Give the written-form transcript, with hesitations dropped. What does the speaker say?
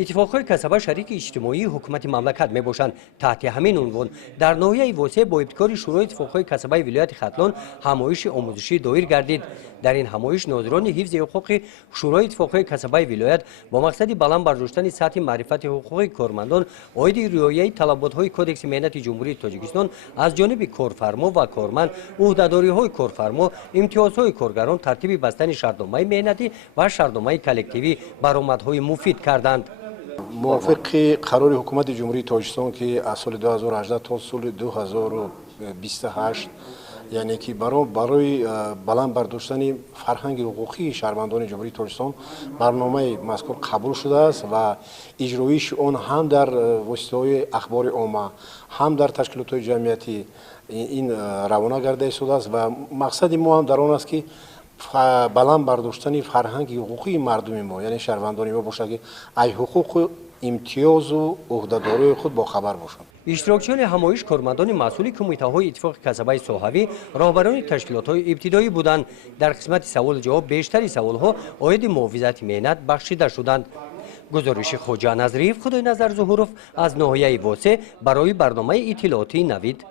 اتفاقهای کسبه شریک اجتماعی حکومت مملکت میباشند. تحت همین عنوان در ناحیه واسع با ابتکار شورای اتفاقهای کسبه ولایت ختلان همایش آموزشی دایر گردید. در این همایش ناظران حفظ حقوق شورای اتفاقهای کسبه ولایت با مقصد بلند برداشتن سطح معرفت حقوق کارمندان عاید رعایت طلبات‌های کدکس مهنت جمهوری تاجیکستان از جانب کارفرما و کارمند، عهده‌داری‌های کارفرما، امتیازهای کارگران، ترتیب بستن شرطنامه مهنتی و شرطنامه کلکتیوی برآمدهای مفید کردند. موافق قرار حکومت جمهوری تاجیکستان که از سال 2018 تا سال 2028 یعنی که برای بلند برداشتن فرهنگ حقوقی شهروندان جمهوری تاجیکستان برنامه مذکور قبول شده است و اجرایش آن هم در واسطه اخبار عامه هم در تشکیلات جمعیتی این روانه گردیده شده است و مقصد ما هم در آن است که بلند برداشتن فرهنگ حقوقی مردم ما یعنی شهروندان ما باشد که از حقوق امتیاز و عهده‌داری خود با خبر باشند. اشتراکچیان همایش کارمندان مسئول کمیته‌های اتفاق کسبه صحوی راهبران تشکیلات‌های ابتدایی بودند. در قسمت سوال جواب بیشتری سوال‌ها عاید محافظت مهنت بخشیده شدند. گزارش خوجا نظریف خدای نظر ظهورов از ناحیه واسع برای برنامه اطلاعاتی نوید.